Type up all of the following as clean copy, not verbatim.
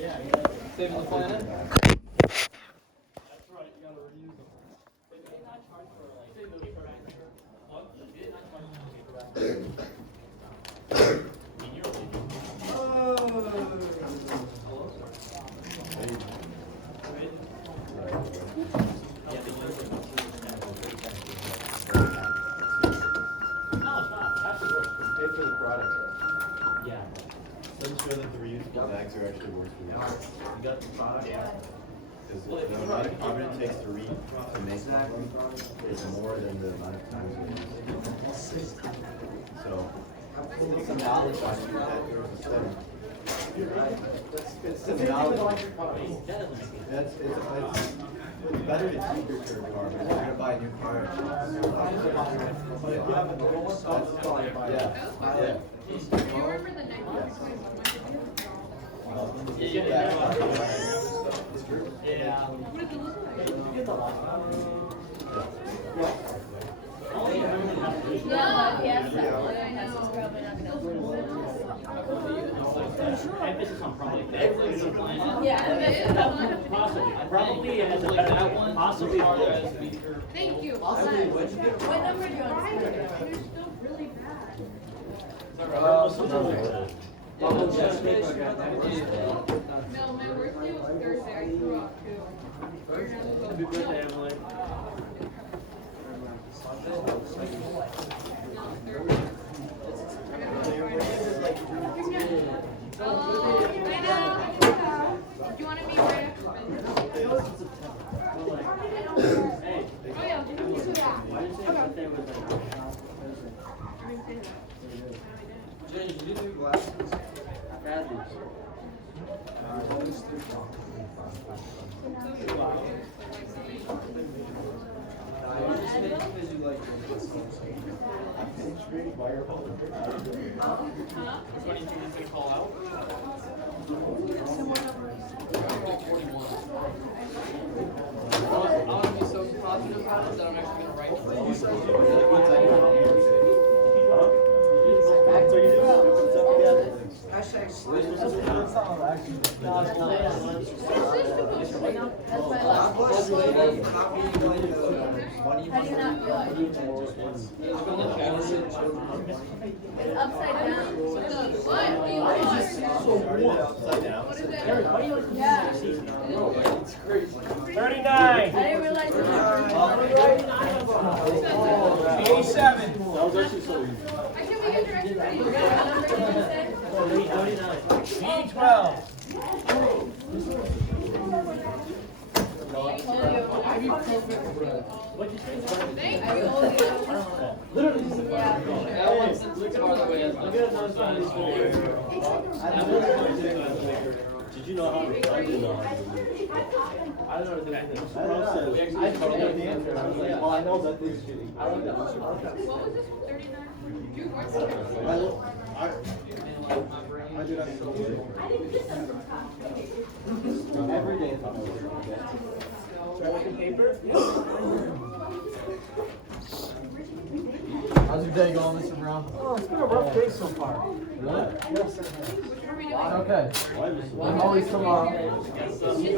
Saving the planet? Bags are actually worse for you. You got the product? Yeah. Because the amount of carbon it takes to make that is more than the amount of times we use. So, some knowledge on you that there was a study. You're right. It's some knowledge. It's better to keep your current car, but if you're going to buy a new car, But if you have a normal one, that's probably buy it. yeah. Do you remember the night when Yeah. What did it look like? You get the last one. Yeah, yes, that has probably not Emphasis on probably. Yeah. Possibly. Probably has a better one. Possibly. Thank you. What number do you want? They're still really bad. No, my birthday was Thursday. I threw up too. Happy birthday, Emily. Do you want to meet right after business? Hey. Oh yeah. Why did you say birthday was like? Jay, did you do glasses? Which one do you think he's gonna call out? 41. I'm gonna be so positive about it that I'm actually gonna write That's my last one. How do you not feel it? It's upside down. What? Yeah. It's crazy. 39. I didn't realize it was 87. That was actually so easy. I can be your director. What number did you say? 12. What'd you say? Thank I you. told you. Literally. Yeah. That one looks farther away as I'm gonna notice on this one. Did you know how to I didn't know how to do it. I don't know what to do. We actually told them the answer. I was like, well, I know that this is shitty. I like that. What was this one? 39? You weren't I do that so every day. I thought I was going to get. How's your day going, Mr. Brown? Oh, it's been a rough day so far. Really? Yes. Okay. Why was it? I'm always tomorrow. Is it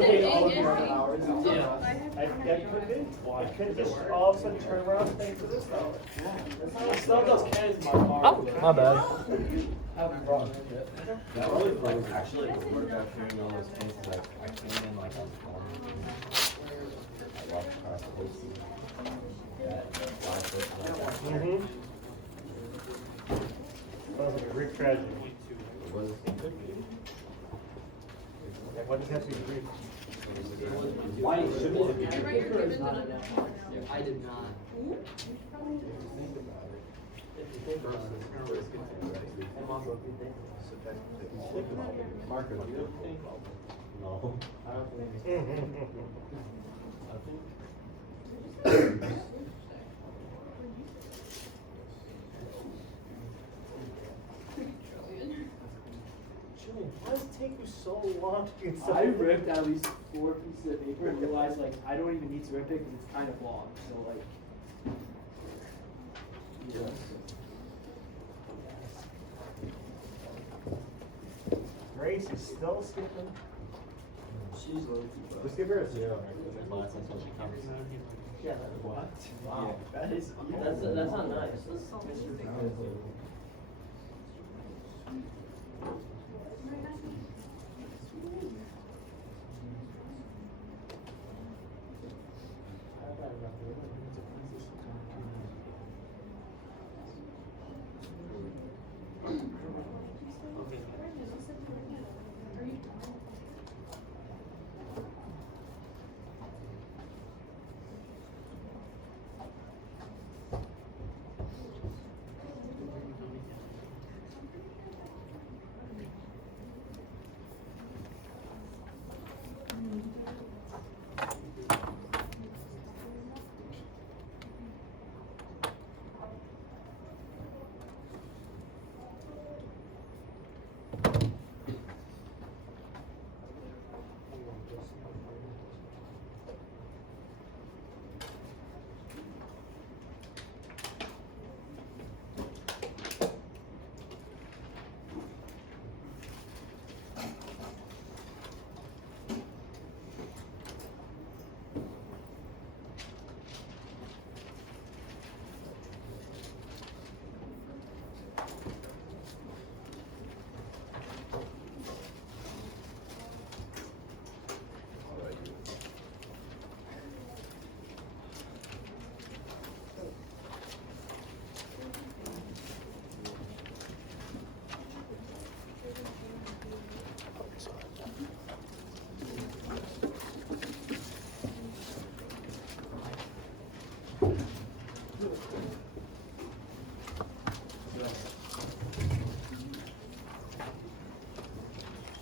I could be. I could just all of a sudden turn around and think for this though. Still those cans in my car. Oh, my bad. That really was actually the work after hearing all those things. Like, I came in like on the phone. I walked across the whole scene. That last person like that. Mm-hmm. That was like a Greek tragedy. It was. And what does that be Greek? Why shouldn't it be? I write your ribbons on it. I did not. Marcus, you don't think? No. I don't think. Julian, why does it take you so long to get I ripped at least 4 pieces of paper and realized like I don't even need to rip it because it's kind of long. So like, Grace is still skipping. Just give her a 0 next class until she comes. Yeah, what? Wow. That's not nice.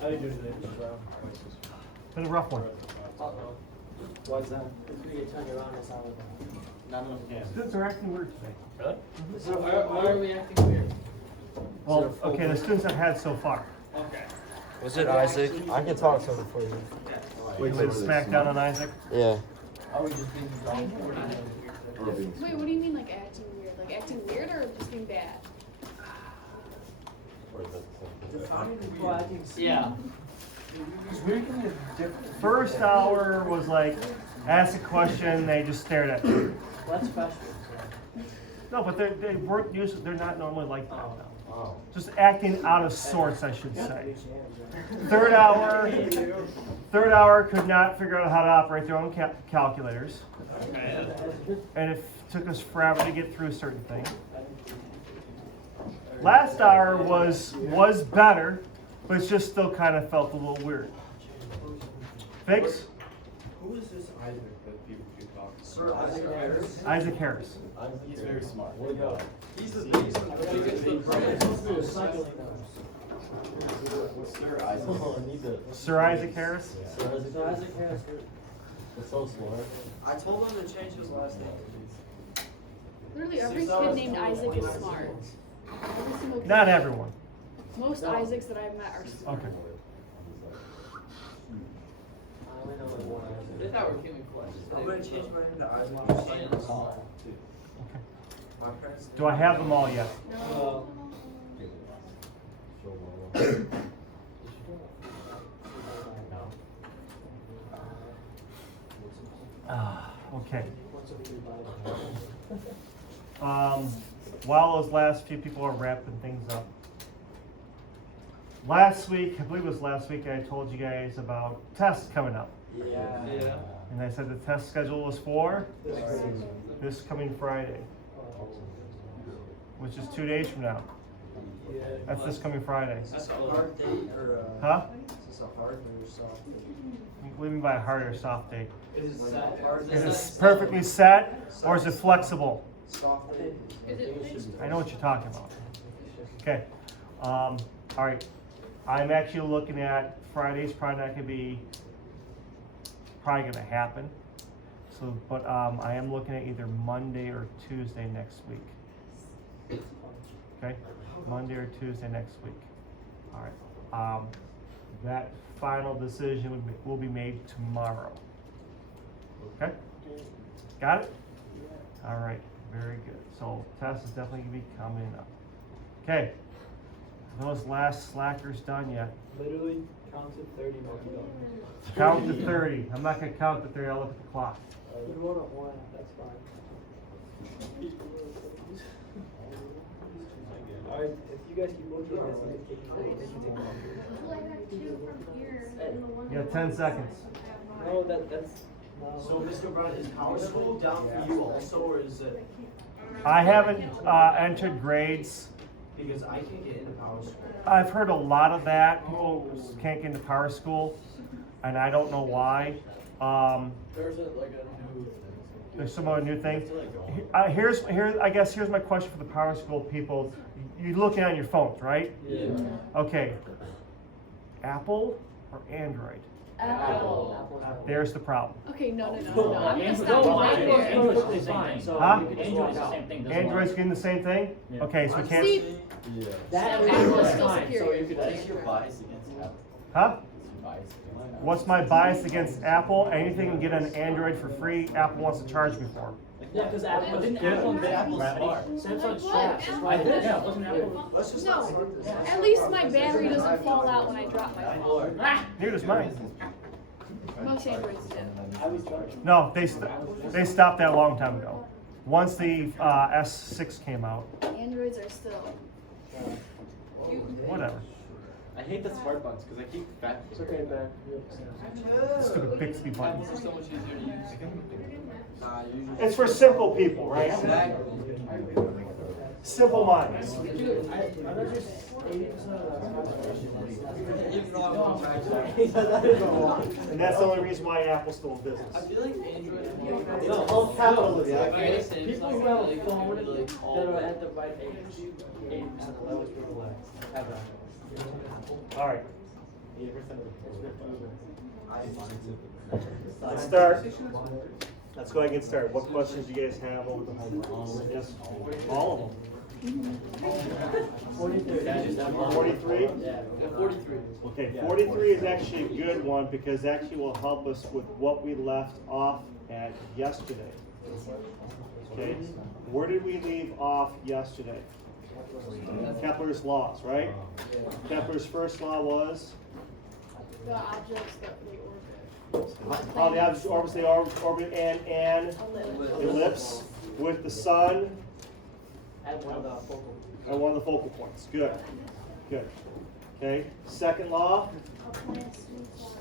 How you doing today, Mr. Brown? Been a rough one. Why's that? Because we get turned around this hour. None of them Students are acting weird today. Really? So why are we acting weird? Well, okay, the students I've had so far. Okay. Was it Isaac? I can talk to him for you. You went smack down on Isaac. Yeah. Are we just being dumb? Wait, what do you mean like acting weird? Like acting weird or just being bad? Yeah. First hour was like, ask a question, they just stared at you. That's special. No, but they weren't usually, they're not normally like that now. Oh. Just acting out of sorts, I should say. Third hour could not figure out how to operate their own calculators. And it took us forever to get through certain things. Last hour was better, but it just still kind of felt a little weird. Fix? Who is this Isaac that people keep talking about? Sir Isaac Harris. Isaac Harris. He's very smart. He's the biggest one. What's Sir Isaac? Sir Isaac Harris? I told him to change his last name. Literally every kid named Isaac is smart. Every single kid. Not everyone. Most Isaacs that I've met are smart. Okay. They thought we were human flesh. I'm going to change my name to Isaac. My parents. Do I have them all yet? No. Okay. While those last few people are wrapping things up, last week, I believe it was last week, I told you guys about tests coming up. Yeah. And I said the test schedule was for this coming Friday, which is 2 days from now. That's this coming Friday. Is this a hard date or Huh? is this a hard or soft date? What do you mean by a hard or soft date? Is it set? Is it perfectly set or is it flexible? Soft date? Is it fixed? I know what you're talking about. Okay. All right. I'm actually looking at Friday's probably not going to happen. So, but I am looking at either Monday or Tuesday next week. Okay, Monday or Tuesday next week. All right. That final decision will be made tomorrow. Okay. Got it? All right. Very good. So test is definitely gonna be coming up. Okay. Are those last slackers done yet? Literally Count to 30, Monkey. Count to 30. I'm not gonna count to 30, I'll look at the clock. You wrote it one, that's fine. Alright, if you guys keep looking at this, you can take Well, I got two from here. and the one You have that 10 was- seconds. No, that's. No. So, Mr. Brown, is Power School down for you also, or is it, I haven't entered grades. because I can get into Power School? I've heard a lot of that. People can't get into power school, and I don't know why. There's like a new. There's some other new things. Here's my question for the power school people. You're looking on your phones, right? Yeah. Okay. Apple or Android? Apple. There's the problem. Okay, no. I'm gonna Android- stop no, right Android- there. Android's the same thing, so Huh? you can just Android's swap the out. same thing. doesn't Android's work. getting the same thing? Yeah. Okay, so we can't. See, Yeah. That So Android's Apple's still fine, so superior. you could What's take your bias against Apple? Huh? What's your bias against Apple? What's my bias against Apple? Anything I can get on Android for free, Apple wants to charge me for. Yeah, because Apple But didn't didn't Apple Apple, invent Apple's smart? Samsung's What? trash. That's why I did, yeah, wasn't Apple? Let's just No, not start this. at least my battery doesn't fall out when I drop my phone. Neither does mine. Most Androids do. I was charging. No, they stopped that a long time ago. Once the S6 came out, Androids are still. whatever. I hate the smart buttons because I keep fat. It's okay, man. Stupid Bixby buttons. Apples are so much easier to use. Nah, usually. It's for simple people, right? Simple minds. Dude, I know just 80% of Even though I'm on track. And that's the only reason why Apple's still in I business. feel like Android. No, all capitalism. People who have a phone that are at the right age, 80% of those people have that. All right, 80% of let's start. Let's go ahead and get started. What questions do you guys have over the homework? Yes, all of them. 43? Yeah. 43. Okay, 43 is actually a good one because actually will help us with what we left off at yesterday. Okay, where did we leave off yesterday? Kepler's laws, right? Kepler's first law was The objects that we orbit. how the objects orbit, they orbit an ellipse with the sun At one of the focal. at one of the focal points. Good, good. Okay, second law. A plant sweeps out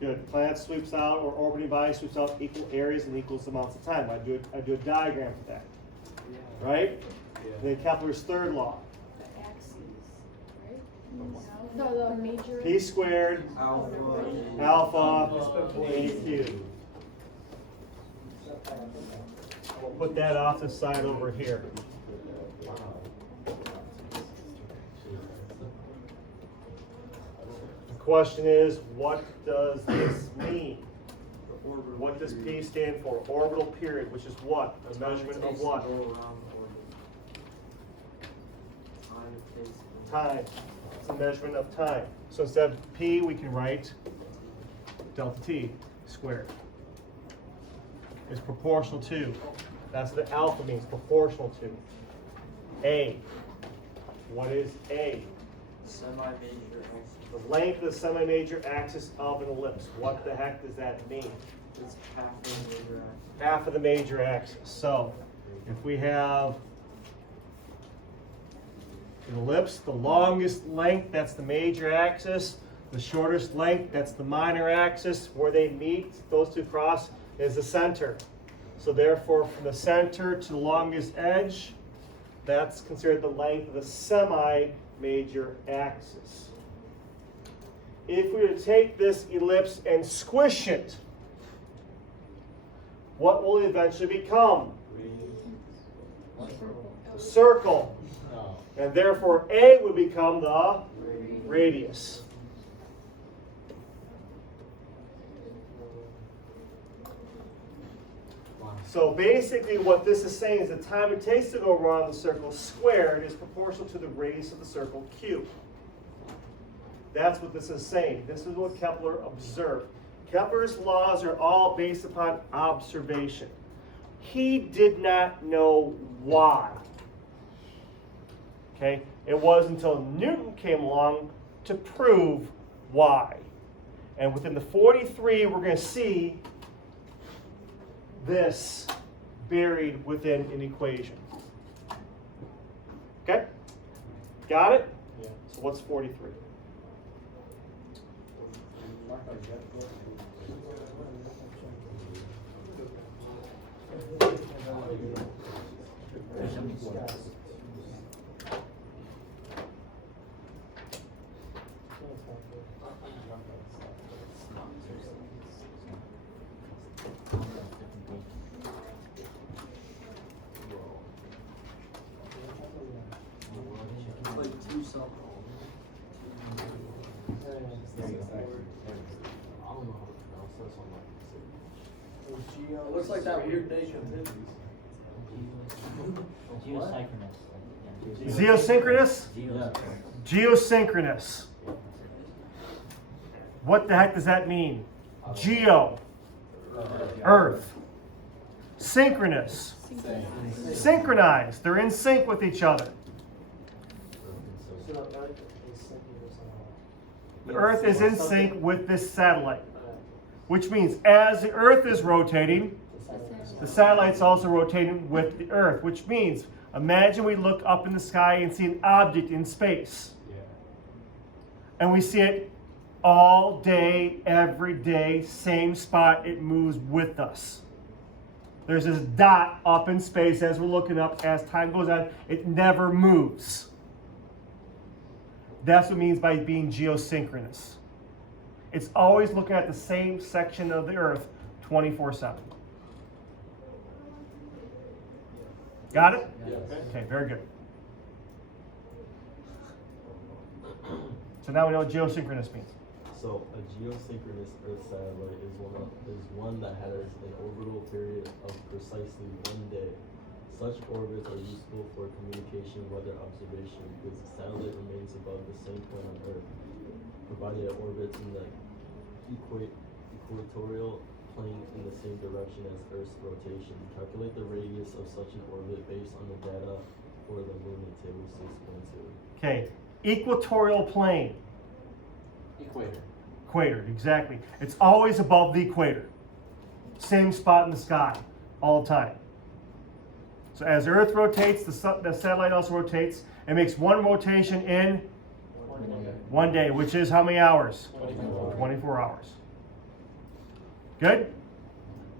Good. Planet sweeps out, or orbiting body sweeps out equal areas and equal amounts of time. I do a diagram for that. Right? Then Kepler's third law. the axes, right? No, the major. P squared alpha A cubed. We'll put that off the side over here. The question is, what does this mean? What does P stand for? Orbital period, which is what? A measurement of what? Time. It's a measurement of time. So instead of P, we can write delta T squared. Is proportional to. That's what the alpha means, proportional to. A. What is A? Semi-major. The length of the semi-major axis of an ellipse. What the heck does that mean? It's half the major axis. Half of the major axis. So, if we have an ellipse, the longest length, that's the major axis. The shortest length, that's the minor axis. Where they meet, those two cross, is the center. So therefore, from the center to the longest edge, that's considered the length of the semi-major axis. If we were to take this ellipse and squish it, what will it eventually become? A circle. And therefore, A would become the radius. So basically what this is saying is the time it takes to go around the circle squared is proportional to the radius of the circle cubed. That's what this is saying. This is what Kepler observed. Kepler's laws are all based upon observation. He did not know why. Okay? It wasn't until Newton came along to prove why. And within the 43, we're going to see this buried within an equation. Okay? Got it? Yeah. So what's 43? Like two cell It looks like that weird day continues. Geosynchronous? Geosynchronous. What the heck does that mean? Geo, Earth. Synchronous, synchronized. They're in sync with each other. So the Earth is syncing with someone. The Earth is in sync with this satellite, which means as the Earth is rotating, the satellite's also rotating with the Earth, which means imagine we look up in the sky and see an object in space. And we see it all day, every day, same spot, it moves with us. There's this dot up in space as we're looking up. As time goes on, it never moves. That's what it means by being geosynchronous. It's always looking at the same section of the Earth 24/7. Got it? Yeah. Okay, very good. So now we know what geosynchronous means. So a geosynchronous Earth satellite is one that has an orbital period of precisely 1 day. Such orbits are useful for communication, weather observation, because the satellite remains above the same point on Earth, provided it orbits in the equatorial plane in the same direction as Earth's rotation. Calculate the radius of such an orbit based on the data for the moon in table 6.2. Okay, equatorial plane. Equator. Equator, exactly. It's always above the equator. Same spot in the sky, all the time. So as the Earth rotates, the satellite also rotates. It makes one rotation in 1 day, which is how many hours? 24 hours. Good?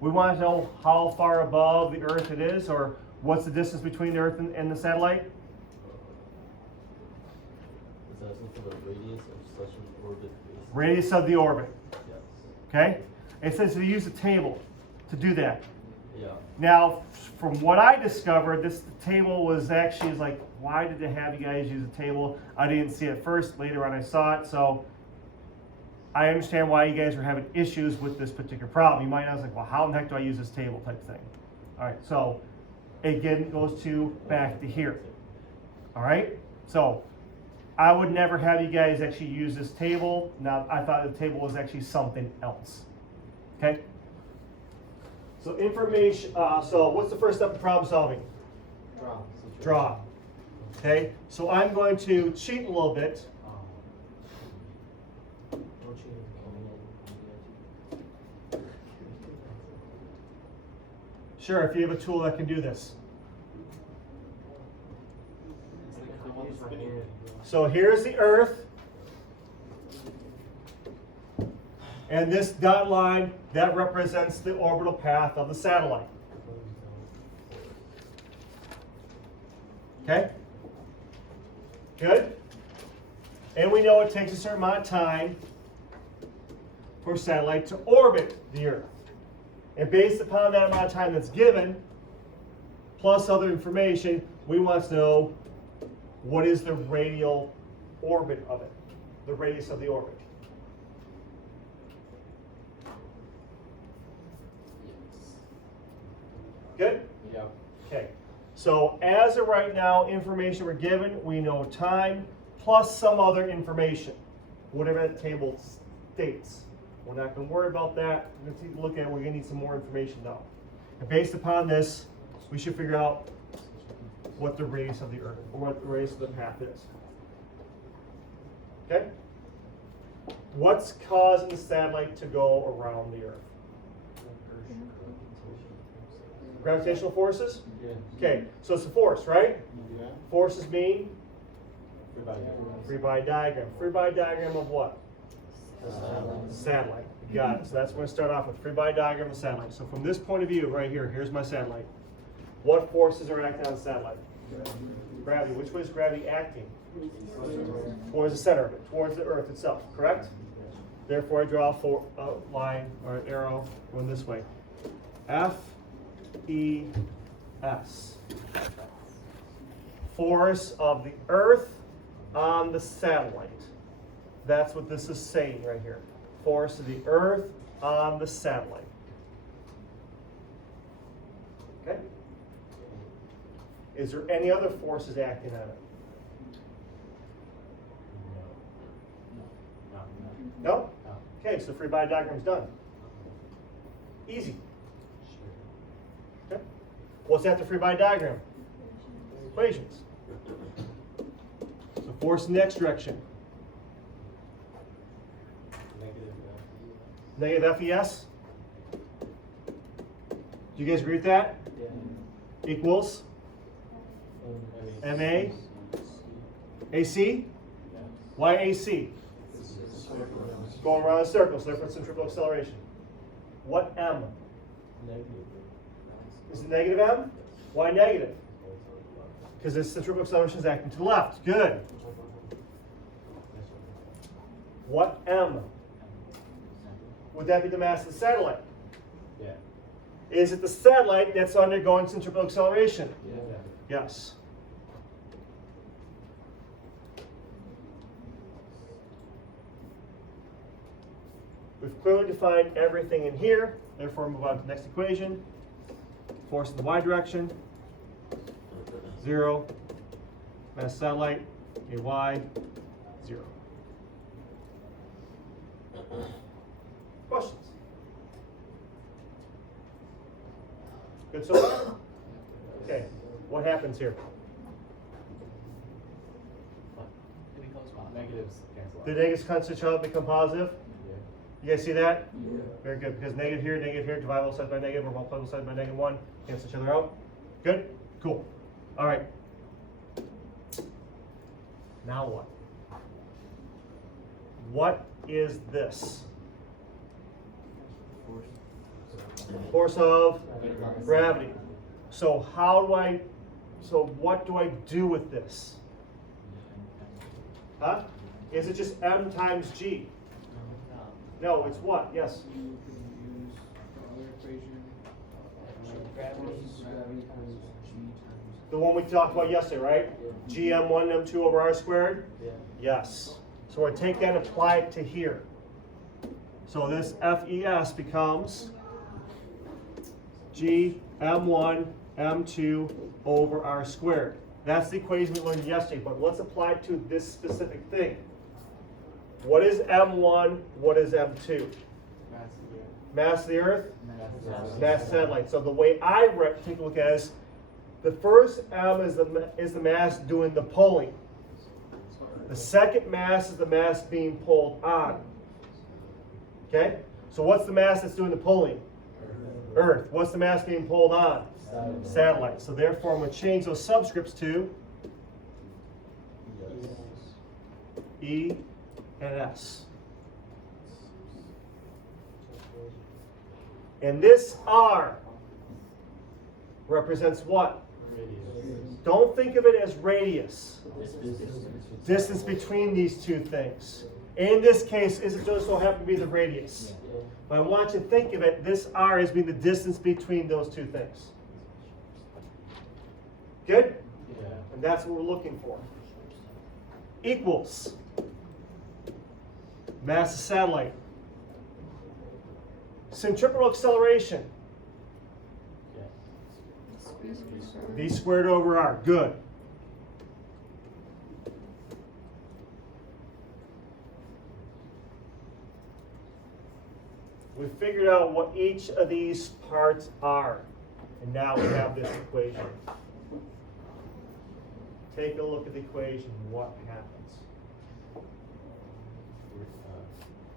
We want to know how far above the Earth it is, or what's the distance between the Earth and the satellite? Is that something for the radius of such an orbit? Radius of the orbit. Yes. Okay? It says to use a table to do that. Yeah. Now, from what I discovered, this table was actually like, why did they have you guys use a table? I didn't see it first. Later on, I saw it. So I understand why you guys were having issues with this particular problem. You might ask, like, well, how in the heck do I use this table type thing? All right. So again, it goes back to here. All right. So I would never have you guys actually use this table. Now, I thought the table was actually something else. Okay. So information, so what's the first step of problem solving? Draw. Okay, so I'm going to cheat a little bit. Sure, if you have a tool that can do this. So here's the Earth. And this dotted line, that represents the orbital path of the satellite. Okay? Good? And we know it takes a certain amount of time for a satellite to orbit the Earth. And based upon that amount of time that's given, plus other information, we want to know what is the radial orbit of it, the radius of the orbit. Good? Yep. Okay. So as of right now, information we're given, we know time plus some other information, whatever that table states. We're not going to worry about that. We're going to take a look at it. We're going to need some more information though. And based upon this, we should figure out what the radius of the Earth, or what the radius of the path is. Okay? What's causing the satellite to go around the Earth? Gravitational forces? Okay, so it's a force, right? Forces mean? Free body diagram. Free body diagram of what? Satellite. Got it. So that's what we're going to start off with. Free body diagram of satellite. So from this point of view, right here, here's my satellite. What forces are acting on the satellite? Gravity. Which way is gravity acting? Towards the center of it, towards the Earth itself, correct? Therefore, I draw a line or an arrow going this way. F-E-S. Force of the Earth on the satellite. That's what this is saying right here. Force of the Earth on the satellite. Okay? Is there any other forces acting on it? No? Okay, so free body diagram's done. Easy. Okay. What's after free body diagram? Equations. So force in the x direction. Negative FES. Do you guys agree with that? Yeah. Equals MA AC? Why AC? Going around in circles, therefore centripetal acceleration. What M? Negative. Is it negative M? Why negative? Because this centripetal acceleration is acting to the left. Good. What M? Would that be the mass of the satellite? Yeah. Is it the satellite that's undergoing centripetal acceleration? Yeah. Yes. We've clearly defined everything in here, therefore move on to the next equation. Force in the y direction, 0. Mass satellite, AY, 0. Questions? Good so far? Okay, what happens here? Negatives cancel out. The negatives cancel each other, become positive? Yeah. You guys see that? Yeah. Very good, because negative here, divide both sides by negative, or multiply both sides by -1, cancel each other out. Good? Cool. All right. Now what? What is this? Force of gravity. So what do I do with this? Huh? Is it just M times G? No, it's what? Yes. You can use the other equation. Gravity. Gravity times G times. The one we talked about yesterday, right? GM1, M2 over R squared? Yeah. Yes. So I take that and apply it to here. So this FES becomes GM1, M2 over R squared. That's the equation we learned yesterday, but let's apply it to this specific thing. What is M1? What is M2? Mass of the Earth? Mass of satellite. So the way I take a look at it is, the first M is the mass doing the pulling. The second mass is the mass being pulled on. Okay? So what's the mass that's doing the pulling? Earth. What's the mass being pulled on? Satellite. So therefore, I'm going to change those subscripts to E and S. And this R represents what? Don't think of it as radius. Distance between these two things. In this case, it just so happen to be the radius. But I want you to think of it, this R as being the distance between those two things. Good? Yeah. And that's what we're looking for. Equals mass of satellite. Centripetal acceleration. V squared over R. Good. We figured out what each of these parts are. And now we have this equation. take a look at the equation, what happens?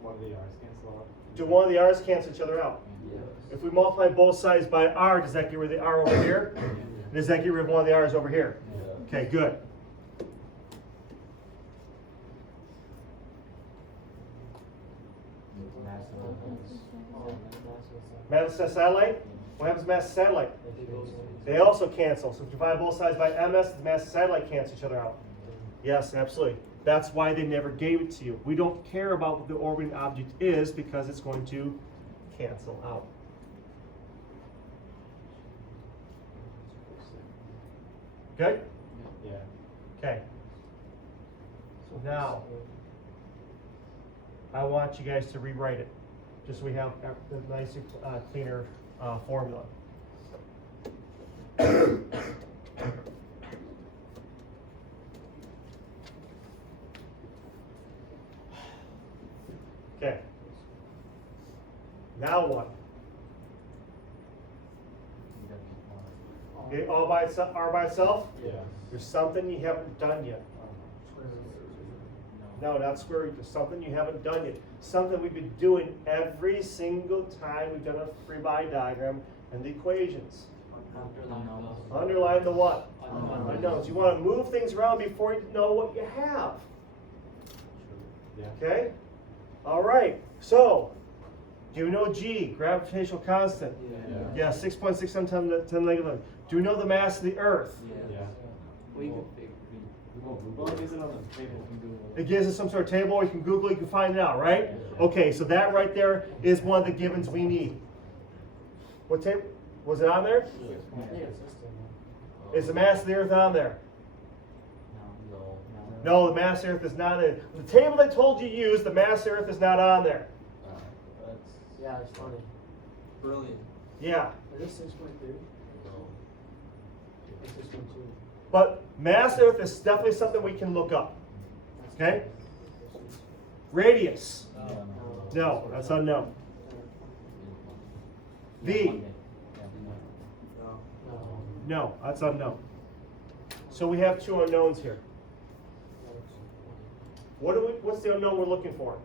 One of the R's cancel out. Do one of the r's cancel each other out? Yes. If we multiply both sides by r, does that get rid of the r over here? Does that get rid of one of the r's over here? Yeah. Okay, good. Mass of satellite? What happens to mass of satellite? They also cancel. So if you divide both sides by ms, the mass of satellite cancel each other out. Yes, absolutely. That's why they never gave it to you. We don't care about what the orbiting object is because it's going to cancel out. Good? Yeah. Okay. So now, I want you guys to rewrite it, just so we have a nicer, cleaner formula. Okay. Now what? Okay, all by itself, R by itself? Yeah. There's something you haven't done yet. No, not square root. There's something you haven't done yet. Something we've been doing every single time we've done a free body diagram and the equations. Underline the what? Unknowns. You want to move things around before you know what you have. Yeah. Okay? All right. So, do you know G, gravitational constant? Yeah. Yeah, 6.67 times 10 to the negative 11. Do you know the mass of the Earth? Yeah. We could figure. Well, it isn't on the table. It gives us some sort of table. You can Google it. You can find it out, right? Okay, so that right there is one of the givens we need. What table? Was it on there? Is the mass of the Earth on there? No. No, the mass of the Earth is not there. The table they told you to use, the mass of the Earth is not on there. That's Yeah, it's funny. brilliant. Yeah, Is this 6.3? It's 6.2. but mass of the Earth is definitely something we can look up. Okay? Radius. No, that's unknown. V. No, that's unknown. So we have two unknowns here. What's the unknown we're looking for?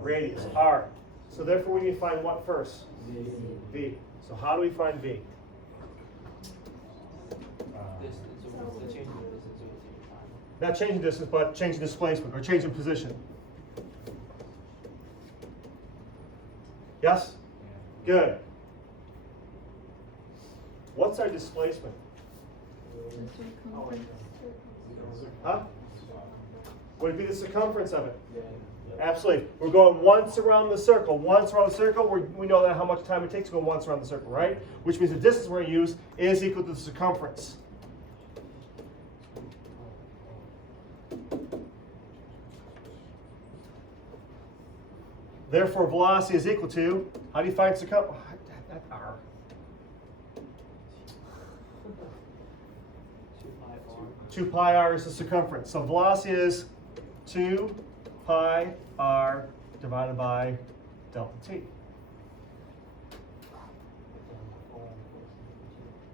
Radius, R. So therefore we need to find what first? V. So how do we find V? Not changing distance, but changing displacement or changing position. Yes? Good. What's our displacement? Huh? Would it be the circumference of it? Absolutely. We're going once around the circle. Once around the circle, we know that how much time it takes to go once around the circle, right? Which means the distance we're going to use is equal to the circumference. Therefore, velocity is equal to, how do you find circumference? That R. 2 pi r is the circumference. So velocity is 2 pi r divided by delta t.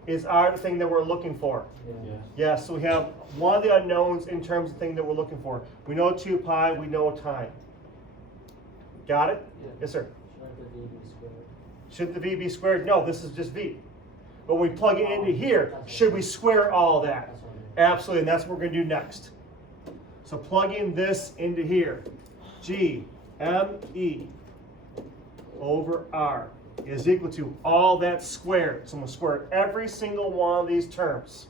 Is r the thing that we're looking for? Yeah. Yes, so we have one of the unknowns in terms of the thing that we're looking for. We know 2 pi, we know time. Got it? Yeah. Yes, sir. Shouldn't the V be squared? Should the v be squared? No, this is just v. But when we plug it into here, should we square all that? That's what I mean. Absolutely, and that's what we're going to do next. So plugging this into here, G M E over R is equal to all that squared. So I'm going to square every single one of these terms.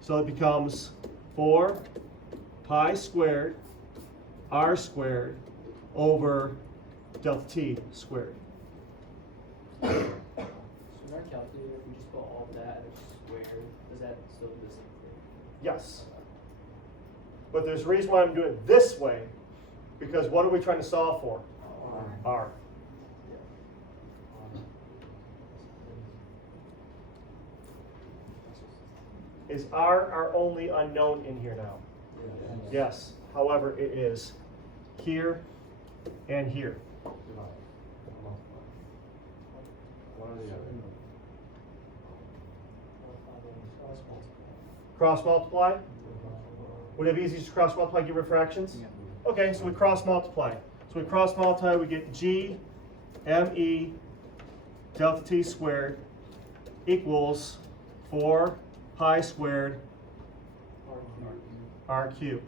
So it becomes 4 pi squared R squared over delta T squared. So in our calculator, if we just put all of that and it's squared, does that still do the same thing? Yes. But there's a reason why I'm doing it this way, because what are we trying to solve for? R. Is R our only unknown in here now? Yes. However, it is here and here. One or the other. Cross multiply? Would it be easy to just cross multiply, get rid of fractions? Okay, so we cross multiply. So we cross multiply, we get G ME delta T squared equals 4 pi squared R cubed.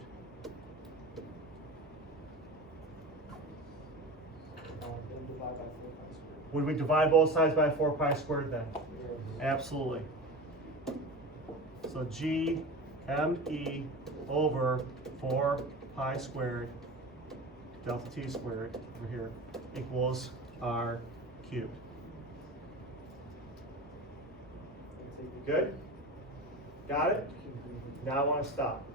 Then divide by 4 pi squared. Would we divide both sides by 4 pi squared then? Absolutely. So G ME over 4 pi squared delta T squared over here equals R cubed. Good? Got it? Now I want to stop.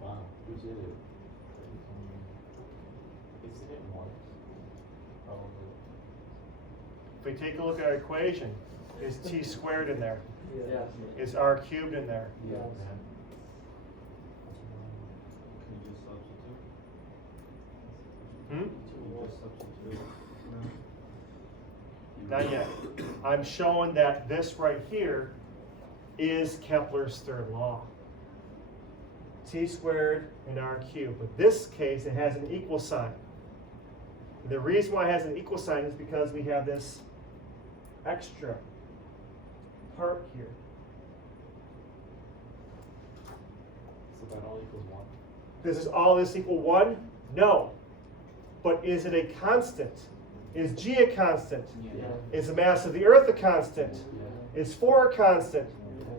Wow, who did it? Isn't it one? Probably. If we take a look at our equation, is T squared in there? Yeah. Is R cubed in there? Yeah. Can you just substitute? Hmm? Can you just substitute? Not yet. I'm showing that this right here is Kepler's third law. T squared and R cubed. But this case, it has an equal sign. And the reason why it has an equal sign is because we have this extra part here. So that all equals 1? Does this all this equal 1? No. But is it a constant? Is G a constant? Yeah. Is the mass of the Earth a constant? Is 4 a constant?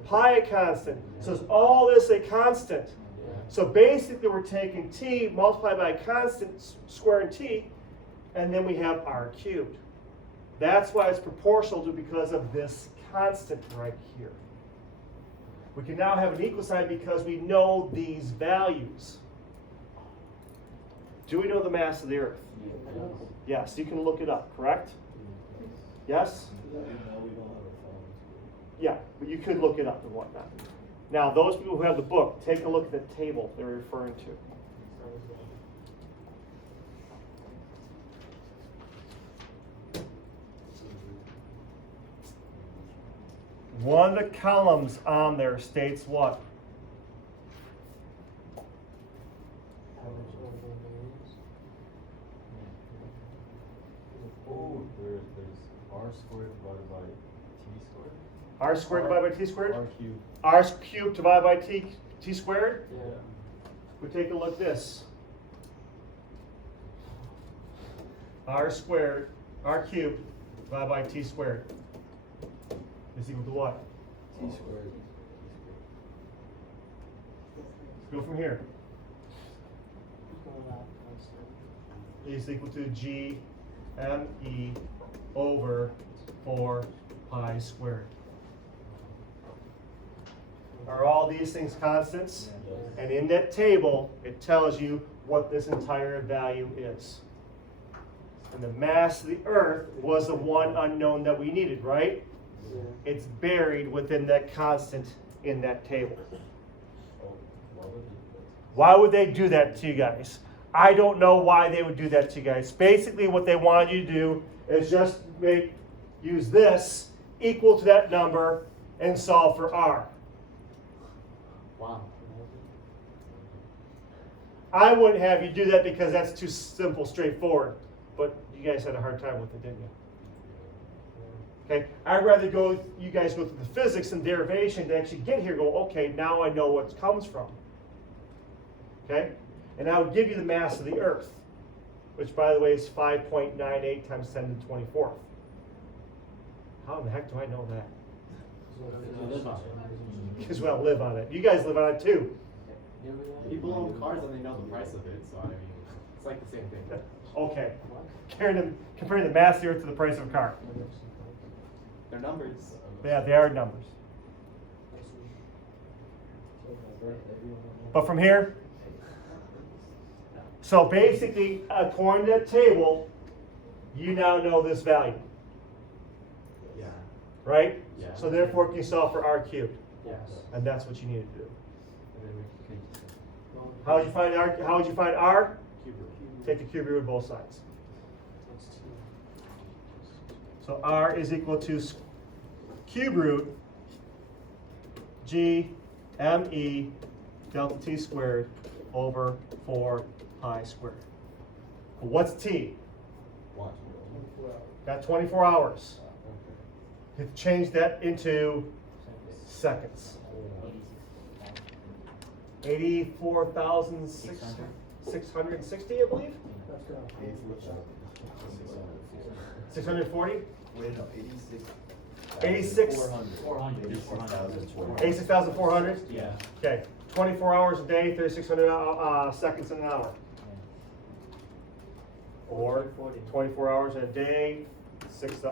Pi a constant? So is all this a constant? So basically we're taking T multiplied by a constant, squaring T, and then we have R cubed. That's why it's proportional to because of this constant right here. We can now have an equal sign because we know these values. Do we know the mass of the Earth? Yes, you can look it up, correct? Yes? No, we don't have a phone. Yeah, but you could look it up and whatnot. Now, those people who have the book, take a look at the table they're referring to. One of the columns on there states what? Oh, there's R squared divided by T squared? R squared divided by T squared? R cubed. R cubed divided by T squared? Yeah. We take a look at this. R squared, R cubed divided by T squared is equal to what? T squared. Let's go from here. Is equal to G ME over 4 pi squared. Are all these things constants? And in that table, it tells you what this entire value is. And the mass of the Earth was the one unknown that we needed, right? It's buried within that constant in that table. Oh, why would it? Why would they do that to you guys? I don't know why they would do that to you guys. Basically, what they wanted you to do is just use this equal to that number and solve for R. Wow. I wouldn't have you do that because that's too simple, straightforward. But you guys had a hard time with it, didn't you? Okay, I'd rather you guys go through the physics and derivation to actually get here and go, okay, now I know what it comes from. Okay? And I would give you the mass of the Earth, which, by the way, is 5.98 times 10 to the 24th. How in the heck do I know that? Because we don't live on it. You guys live on it too. People own cars and they know the price of it, so I mean, it's like the same thing. Okay. Comparing the mass of the Earth to the price of a car. They're numbers. Yeah, they are numbers. But from here, so basically, according to that table, you now know this value, Yeah. right? Yeah. So therefore, you can solve for R cubed, Yes. and that's what you need to do. And then we can How would you find R? How would you find R? cube root. take the cube root of both sides. So r is equal to cube root g me delta t squared over 4 pi squared. Well, what's t? Watch. Got 24 hours. We've changed that into seconds. 84,660, I believe? 640? Wait, no, 86. 86. 86,400. 86,400? Yeah. Okay, 24 hours a day, 3,600 seconds in an hour. Or 24 hours in a day, 60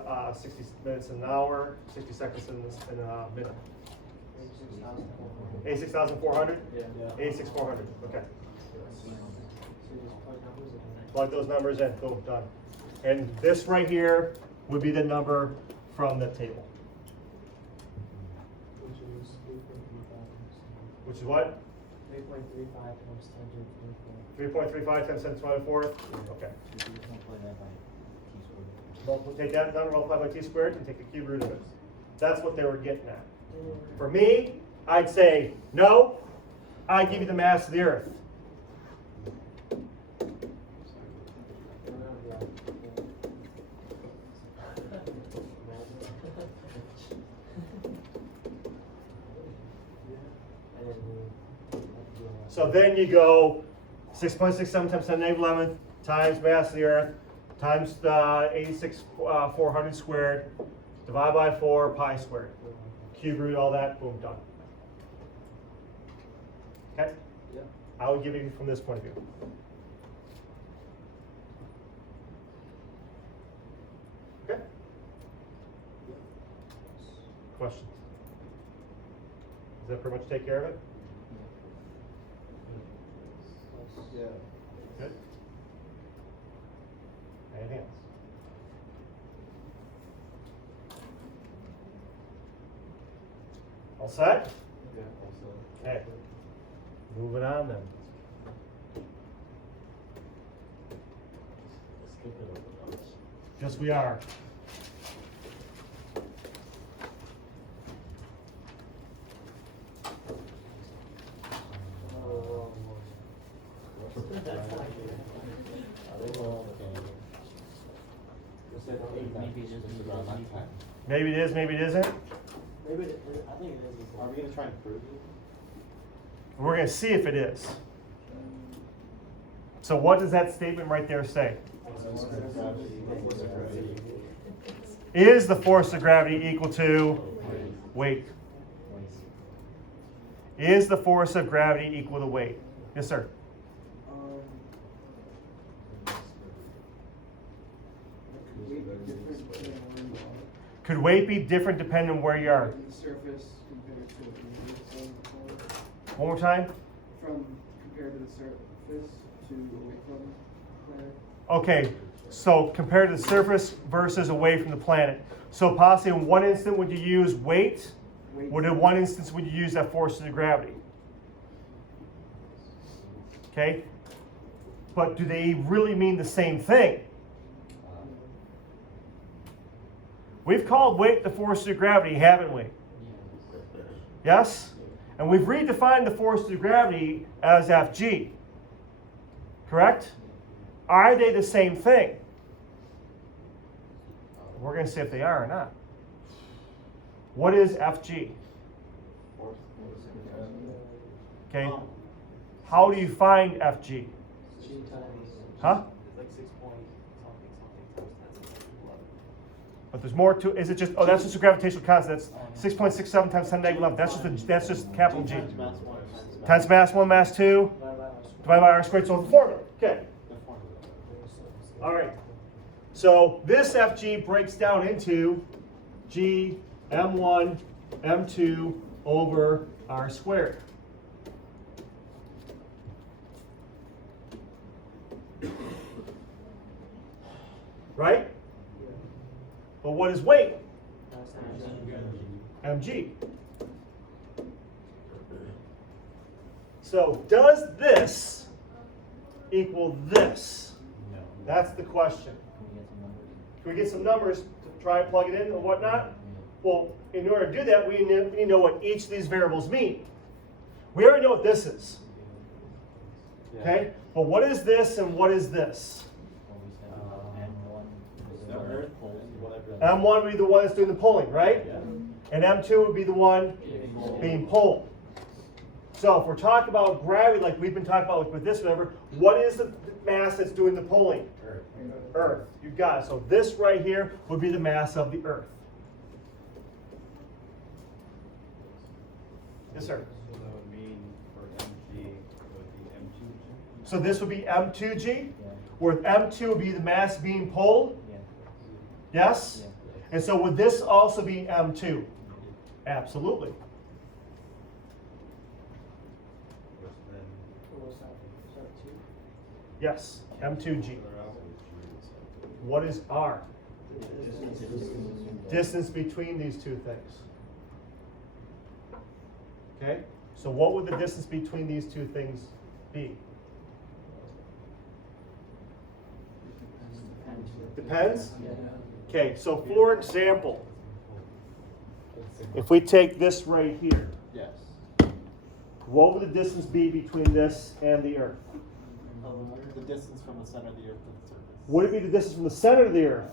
minutes in an hour, 60 seconds in a minute. 86,400? Yeah. 86,400, okay. So just plug numbers in. Plug those numbers in, boom, done. And this right here would be the number from the table. Which is 3.35. Which is what? 3.35 times 10 to the 24. 3.35 times 10 to the 24th? Okay. Take that number, multiply by t squared, and take the cube root of it. That's what they were getting at. For me, I'd say, no, I give you the mass of the earth. So then you go 6.67 times 10 to the 11th times mass of the earth times 86,400 squared, divide by 4, pi squared. Cube root, all that, boom, done. Okay? Yeah. I would give you from this point of view. Okay? Questions? Does that pretty much take care of it? Yeah. Good. Anything else? All set? Okay. Moving on then. Skip it over numbers. Yes, we are. Maybe it is, maybe it isn't. Maybe it, I think it is. Are we gonna try and prove it? We're going to see if it is. So what does that statement right there say? Is the force of gravity equal to weight? Is the force of gravity equal to weight? Yes, sir. Could weight be different depending on where you are? The surface compared to One more time. compared to the surface to away from the planet. Okay, so compared to the surface versus away from the planet. So possibly in one instant would you use weight? Would in one instance would you use that force of gravity? Okay? But do they really mean the same thing? We've called weight the force of gravity, haven't we? Yes? And we've redefined the force of gravity as Fg. Correct? Are they the same thing? We're going to see if they are or not. What is Fg? Okay. How do you find Fg? Huh? Like 6 point something times 10 to the 11. But there's more to. Is it just? Oh, that's just a gravitational constant. That's 6.67 times 10 to the 11. That's just capital G. Times mass 1, mass 2, divided by r squared. So the formula. Okay. All right. So this Fg breaks down into G m1 m2 over r squared. Right? But what is weight? Mg. So does this equal this? That's the question. Can we get some numbers to try and plug it in and whatnot? Well, in order to do that, we need to know what each of these variables mean. We already know what this is. Okay? But what is this and what is this? M1 would be the one that's doing the pulling, right? And M2 would be the one being pulled. So if we're talking about gravity, like we've been talking about with this, whatever, what is the mass that's doing the pulling? Earth. You've got it. So this right here would be the mass of the Earth. Yes, sir. So that would mean for mg, it would be m2g? So this would be M2g, where M2 would be the mass being pulled. Yes? And so would this also be M2? Absolutely. Yes, M2g. What is R? Distance between these two things. Okay? So what would the distance between these two things be? Depends? Okay, so for example, if we take this right here, Yes. what would the distance be between this and the Earth? The distance from the center of the Earth to the surface. Would it be the distance from the center of the Earth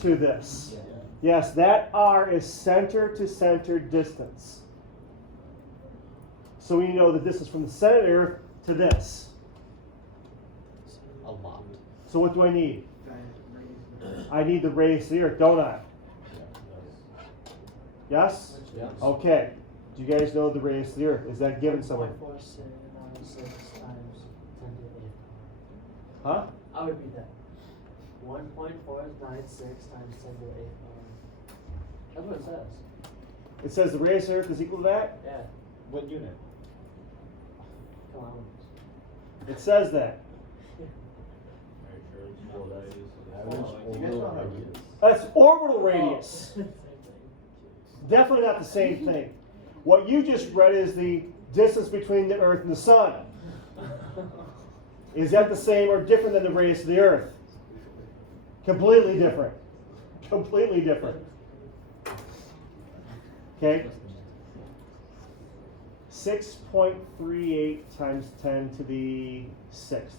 to this? Yes, that R is center to center distance. So we know the distance from the center of the Earth to this. A lot. So what do I need? I need the radius of the Earth, don't I? Yes? Okay. Do you guys know the radius of the Earth? Is that given somewhere? 1.46 times 10 to the 8th. Huh? I would read that. 1.496 times 10 to the 8th power. That's what it says. It says the radius of the Earth is equal to that? Yeah. What unit? Kilometers. It says that. That's orbital radius. Definitely not the same thing. What you just read is the distance between the Earth and the Sun. Is that the same or different than the radius of the Earth? Completely different. Completely different. Okay? 6.38 times 10 to the 6th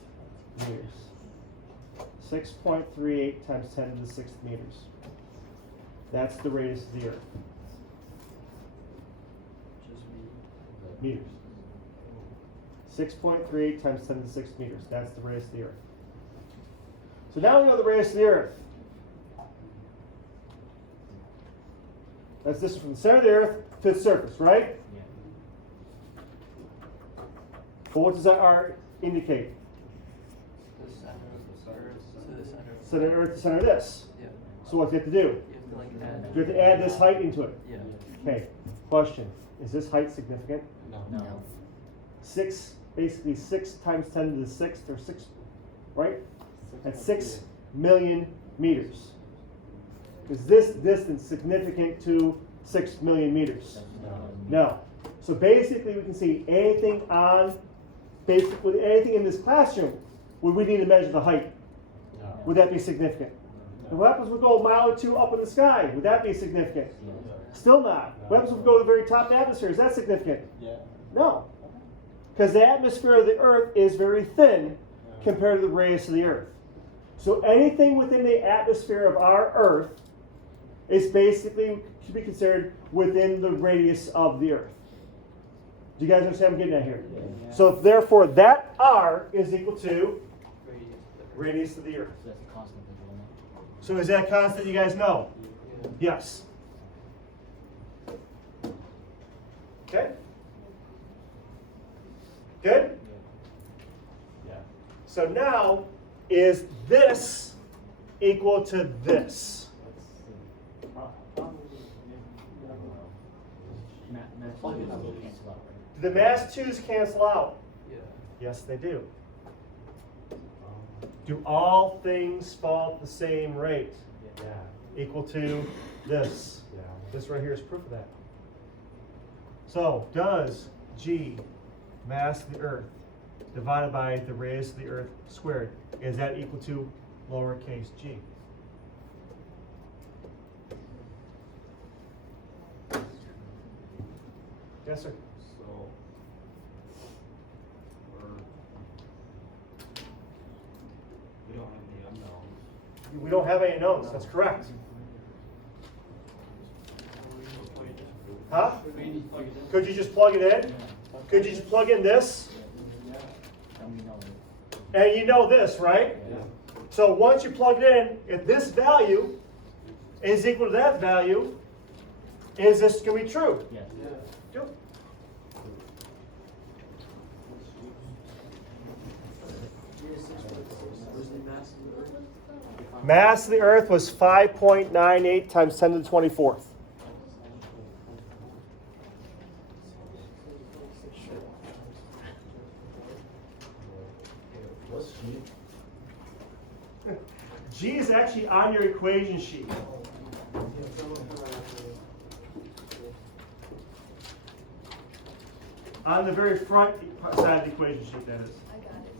meters. 6.38 times 10 to the 6th meters. That's the radius of the Earth. Meters. 6.38 times 10 to the 6th meters. That's the radius of the Earth. So now we know the radius of the Earth. That's distance from the center of the Earth to the surface, right? But what does that R indicate? The center of the Earth to the center of Center of the Earth to center of this. Yeah. So what do you have to do? You have to like add. You have to add this height into it. Yeah. Okay, question. Is this height significant? No. Basically 6 times 10 to the 6th, or 6, right? That's 6 million meters. Is this distance significant to 6 million meters? No. So basically we can see anything anything in this classroom, would we need to measure the height? Would that be significant? And what happens if we go a mile or two up in the sky? Would that be significant? Still not. What happens if we go to the very top of the atmosphere? Is that significant? No. Because the atmosphere of the Earth is very thin compared to the radius of the Earth. So anything within the atmosphere of our Earth is basically, should be considered within the radius of the Earth. Do you guys understand what I'm getting at here? Yeah. So therefore that R is equal to radius of the Earth. So is that constant you guys know? Yes. Okay? Good? Yeah. So now, is this equal to this? Do the mass 2's cancel out? Yeah. Yes, they do. Do all things fall at the same rate? Yeah. Equal to this. Yeah. This right here is proof of that. So, does G, mass of the Earth, divided by the radius of the Earth squared, is that equal to lowercase g. Yes, sir. So, we don't have any unknowns. We don't have any unknowns, that's correct. Huh? Could you just plug it in? Could you just plug in this? And you know this, right? So once you plug it in, if this value is equal to that value, is this going to be true? Yes. Good. Mass of the Earth was 5.98 times 10 to the 24th. What's G? G is actually on your equation sheet. On the very front side of the equation sheet, that is. I got it.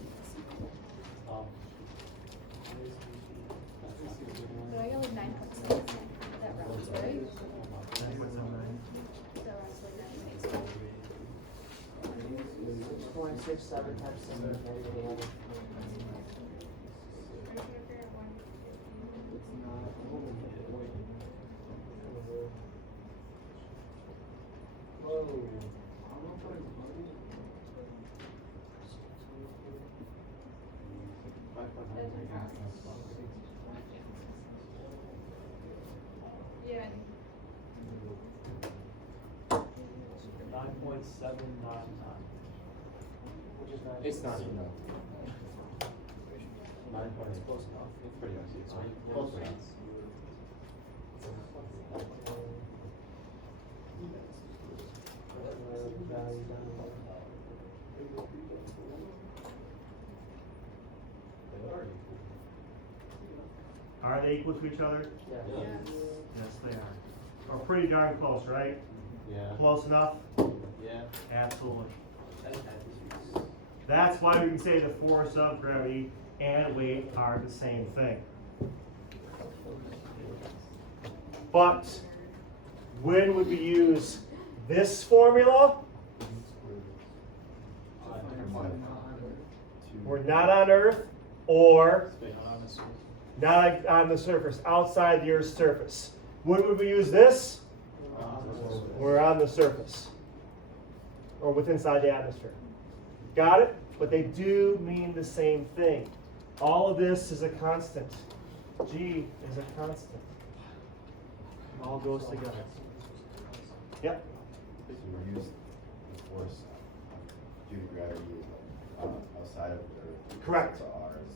But I got like 9.6. That rounds, right? That rounds like 9.6. 0.67 times 7 is -11. Yeah. 9.799. Which is 9. It's not. 9 It's close enough. It's pretty much it's close enough. Are they equal to each other? Yeah. Yes, they are. Or pretty darn close, right? Yeah. Close enough? Yeah. Absolutely. That's why we can say the force of gravity and weight are the same thing. But when would we use this formula? We're not on Earth or not on the surface, outside the Earth's surface. When would we use this? We're on the surface or within inside the atmosphere. Got it? But they do mean the same thing. All of this is a constant. G is a constant. It all goes together. Yep. So we use the force due to gravity outside of the Earth. Correct. So ours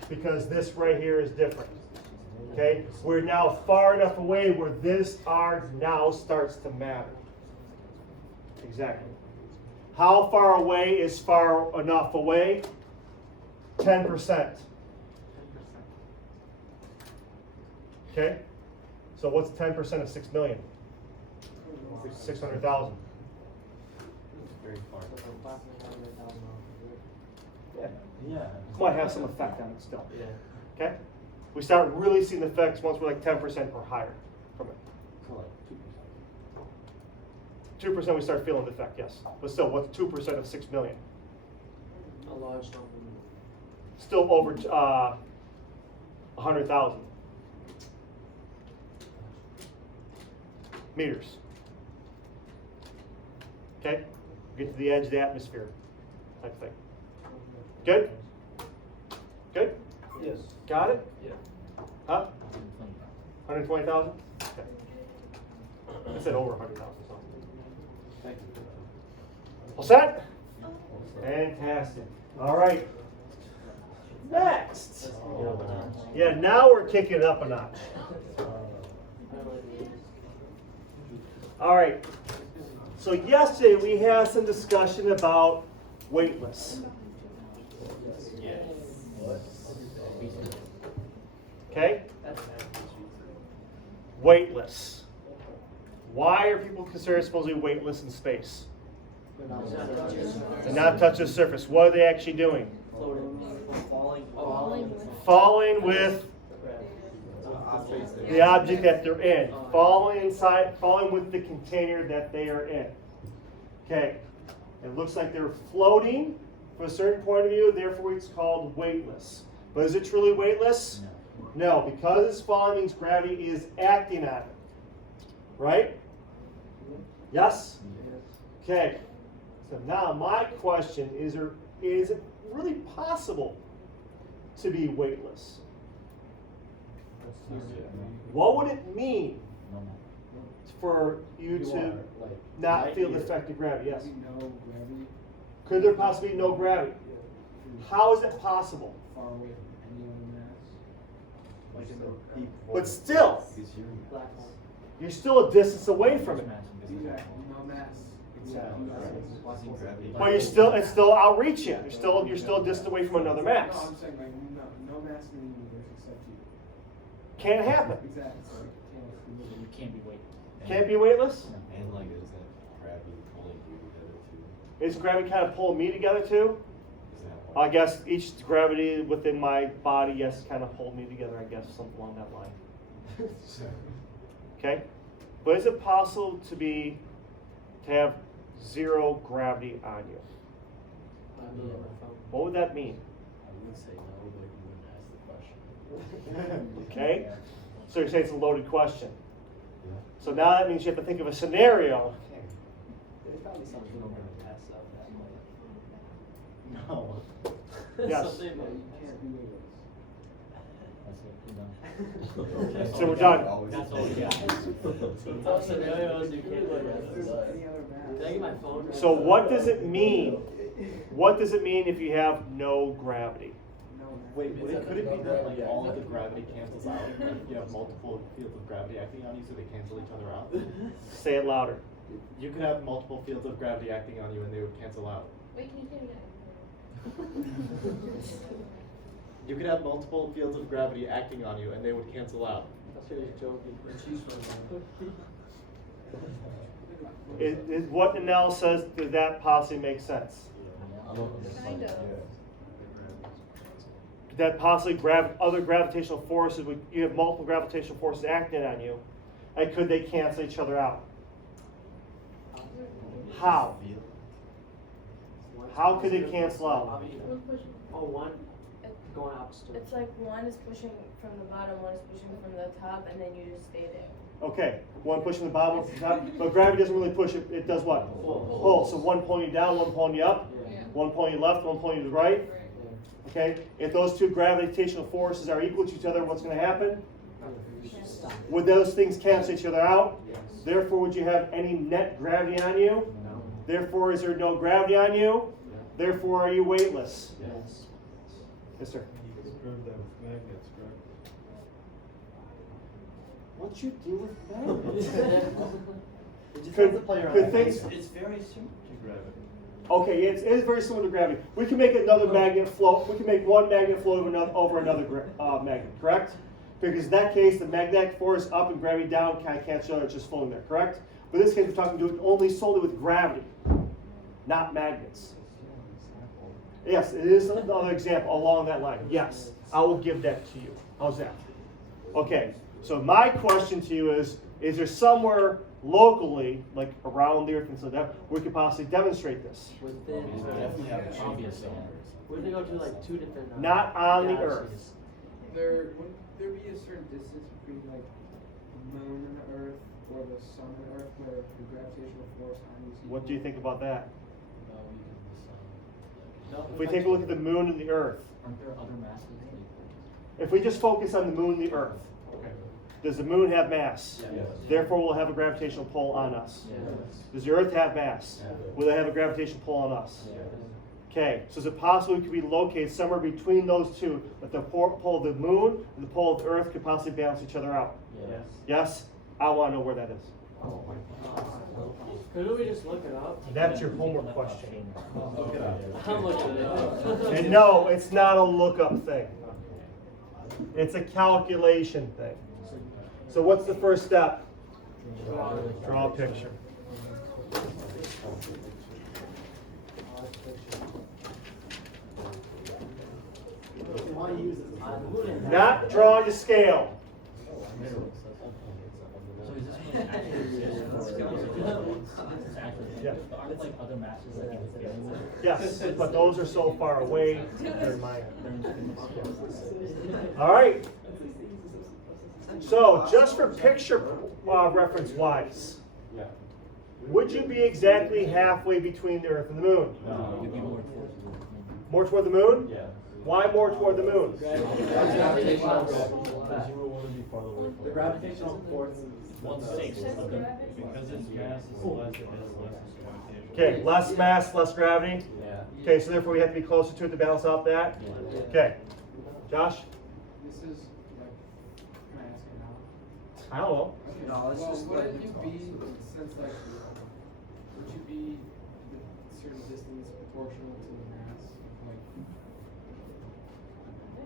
is Because this right here is different. Okay? We're now far enough away where this R now starts to matter. Exactly. How far away is far enough away? 10%. Okay? So what's 10% of 6 million? 600,000. very far. Yeah. Yeah. Might have some effect on it still. Yeah. Okay? We start really seeing the effects once we're like 10% or higher from it. So like 2% we start feeling the effect, yes. But still, what's 2% of 6 million? A large number. Still over 100,000 meters. Okay? Get to the edge of the atmosphere type thing. Good? Good? Yes. Got it? Yeah. Huh? 120,000? Okay. I said over 100,000. So. Thank you. All set? Fantastic. All right. Next. Yeah, now we're kicking it up a notch. All right. So yesterday we had some discussion about weightless. Okay? Weightless. Why are people considered supposedly weightless in space? They're not touching the surface. What are they actually doing? Floating. Falling. falling with the object that they're in. Falling with the container that they are in. Okay. It looks like they're floating from a certain point of view, therefore it's called weightless. But is it truly weightless? No, because it's falling means gravity is acting on it. Right? Yes? Okay. So now my question is it really possible to be weightless? What would it mean for you to not feel the effect of gravity? Yes. No gravity. Could there possibly be no gravity? How is that possible? Far away from any other mass. Like in the deep But still, Because you're still a distance away from it. Exactly. No mass. Exactly. But it's still outreaching. You're still a distance away from another mass. No, I'm saying like no mass in the universe except you. Can't happen. Exactly. You can't be weightless. Can't be weightless? And like, is that gravity pulling you together too? Is gravity kind of pulling me together too? Is that I guess each gravity within my body, yes, kind of hold me together, I guess, something along that line. Okay? But is it possible to have zero gravity on you? What would that mean? I would say no, but you wouldn't ask the question. Okay? So you're saying it's a loaded question. Yeah. So now that means you have to think of a scenario. There's probably something we're gonna pass up that way. No. Yes. Something No, that- you can't be weightless. So we're done. That's all we got. Some scenarios you can't If like there's that. any other mass. Can I get my phone? So what does it mean? What does it mean if you have no gravity? No mass. Wait, could it be that like all of the gravity cancels out? Like you have multiple fields of gravity acting on you, so they cancel each other out. Say it louder. You could have multiple fields of gravity acting on you, and they would cancel out. Wait, can you say it You could have multiple fields of gravity acting on you, and they would cancel out. That's what he's joking. What Nell says, does that possibly make sense? I don't understand. Kind of. Could that possibly other gravitational forces, you have multiple gravitational forces acting on you, and could they cancel each other out? How? How could they cancel out? Oh, one going opposite. It's like one is pushing from the bottom, one is pushing from the top, and then you just stay there. Okay, one pushing the bottom, one pushing the top, but gravity doesn't really push it, it does what? Pull. So one pulling you down, one pulling you up, one pulling you left, one pulling you to the right. Okay, if those two gravitational forces are equal to each other, what's going to happen? Would those things cancel each other out? Therefore, would you have any net gravity on you? No. Therefore, is there no gravity on you? Therefore, are you weightless? Yes. Yes, sir. You can prove that with magnets, correct? What you do with It just Could- has to play around. could things- It's very similar to gravity. Okay, it is very similar to gravity. We can make another magnet float. We can make one magnet float over another magnet, correct? Because in that case, the magnetic force up and gravity down kind of cancel each other, it's just floating there, correct? But in this case, we're talking to it only solely with gravity, not magnets. Yes, it is another example along that line. Yes, I will give that to you. How's that? Okay, so my question to you is there somewhere locally, like around the earth and so that, where we could possibly demonstrate this? Within. Definitely have obvious standards. We're gonna go to like two different. Not on the galaxies. Earth. Would there be a certain distance between like the moon and the Earth or the sun and Earth where the gravitational force on you? What do you think about that? No, because the sun. If we take a look at the moon and the earth, Aren't there other masses? if we just focus on the moon and the earth, does the moon have mass? Yes. Therefore, we'll have a gravitational pull on us. Yes. Does the earth have mass? Yes. Will it have a gravitational pull on us? Yes. Okay, so is it possible it could be located somewhere between those two, that the pull of the moon and the pull of the earth could possibly balance each other out? Yes. Yes? I want to know where that is. Couldn't we just look it up? That's your homework question. Look it up. I'm looking it up. And no, it's not a lookup thing. It's a calculation thing. So what's the first step? Draw a picture. Why use it? Not drawing the scale. So is this Yeah. Aren't like other matches that he was dealing with? Yes, but those are so far away, they're minor. All right. So just for picture reference wise, Yeah. would you be exactly halfway between the Earth and the Moon? No. You'd be more towards the moon. More toward the Moon? Yeah. Why more toward the Moon? Because you will want to be farther away from The it. gravitational force is 1/6 of the, because its mass is less, it has less gravitational. Okay, less mass, less gravity. Yeah. Okay, so therefore we have to be closer to it to balance out that. Okay. Josh? This is like, can I ask it now? I don't know. Okay, No, it's well, just would like you the be, since like, would you be the certain distance proportional to the mass of like?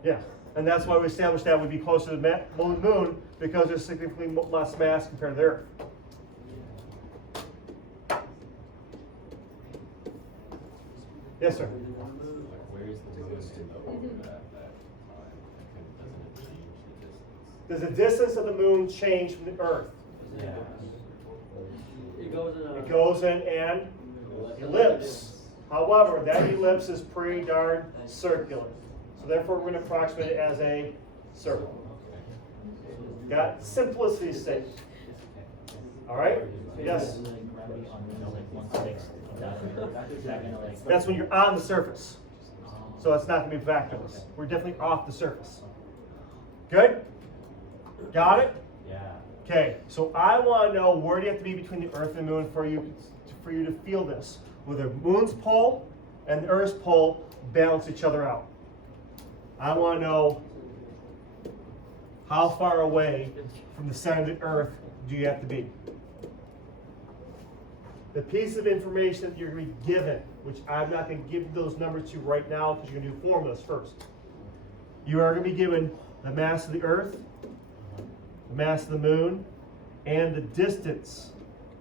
Yeah, and that's why we established that would be closer to the moon because there's significantly less mass compared to the Earth. Yes, sir. Like, where's the moon in the orbit at that time? Doesn't it change the distance? Does the distance of the moon change from the Earth? Yeah. It goes in a. It goes in an ellipse. However, that ellipse is pretty darn circular. So therefore, we're going to approximate it as a circle. Got simplicity's sake. All right? Yes? Gravity on the like 1/6 of that. Is that gonna like? That's when you're on the surface. So it's not going to be factorless. We're definitely off the surface. Good? Got it? Yeah. Okay, so I want to know where do you have to be between the Earth and the Moon for you to feel this? Where the Moon's pole and the Earth's pole balance each other out. I want to know how far away from the center of the Earth do you have to be? The piece of information that you're going to be given, which I'm not going to give those numbers to you right now because you're going to do formulas first. You are going to be given the mass of the Earth, the mass of the Moon, and the distance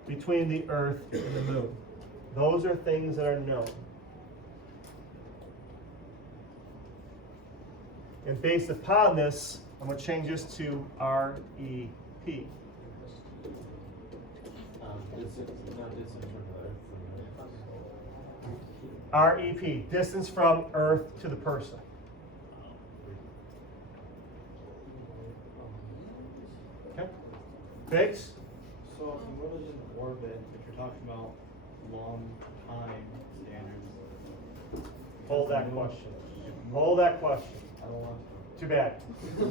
between the Earth and the Moon. Those are things that are known. And based upon this, I'm going to change this to REP. REP, distance from Earth to the person. Okay. Biggs? So if you live in orbit, if you're talking about long time standards. Hold that question. Hold that question. I don't want Too bad. I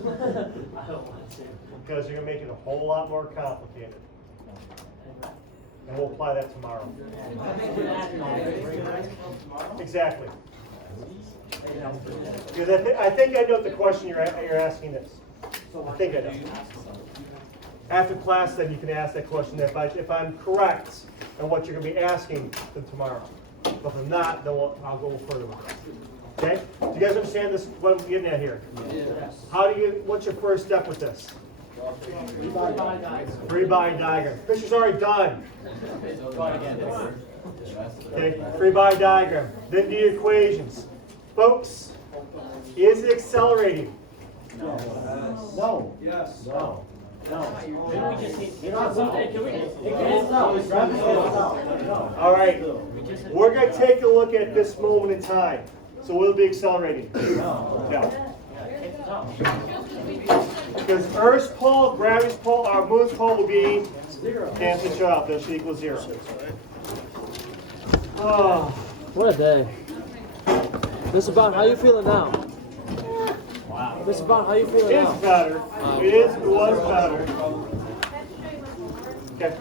don't want to. Because you're going to make it a whole lot more complicated. And we'll apply that tomorrow. Exactly. Because I think I know the question you're asking this. I think I know. After class, then you can ask that question. If I'm correct on what you're going to be asking, then tomorrow. But if I'm not, then I'll go further with it. Okay? Do you guys understand this? What I'm getting at here? Yes. What's your first step with this? Free body diagram. Picture's already done. Okay, free body diagram. Then do your equations. Folks, is it accelerating? No. Yes. No. Didn't we just hit? All right. We're going to take a look at this moment in time. So will it be accelerating? No. Because Earth's pole, gravity's pole, our moon's pole will be cancel each other out. That should equal 0. Oh. What a day. This about how you feeling now? Wow. This about how you feeling now? It's better. It was better. Okay.